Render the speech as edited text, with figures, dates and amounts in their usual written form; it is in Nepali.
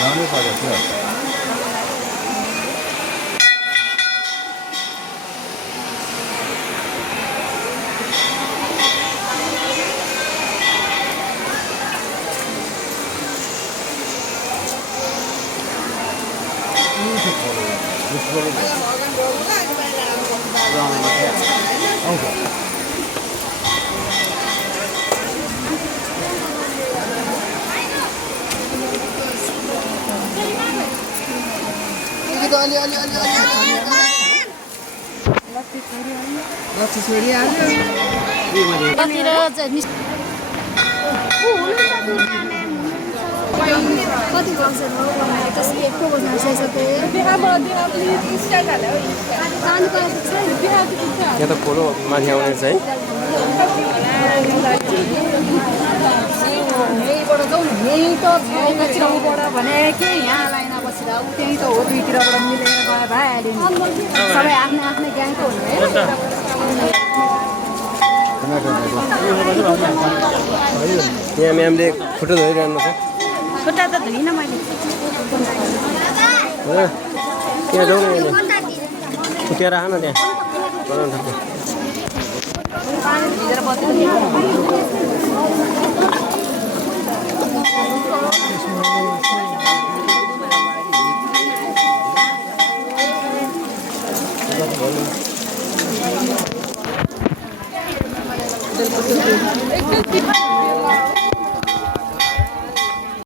나는 받았어요. कति वर्ष भयो भने त्यसले एक वर्ष आइसक्यो यहाँ त खोलो माथि आउने चाहिँ यहीँबाट जाउँ यहीँ त छेउबाट भने के यहाँ लाइन बसेर ऊ त्यहीँ त हो दुईतिरबाट मिलेर गए भइहाल्यो नि सबै आफ्नै आफ्नै ग्याङको हुने यहाँ म्यामले फोटो धोइरहनु छ खुट्टा त धुइनँ मैले त्यहाँ जाउँ न उठेर आएन त्यहाँ बनाउनु थाल्छ भिजेर बस्नु एकदम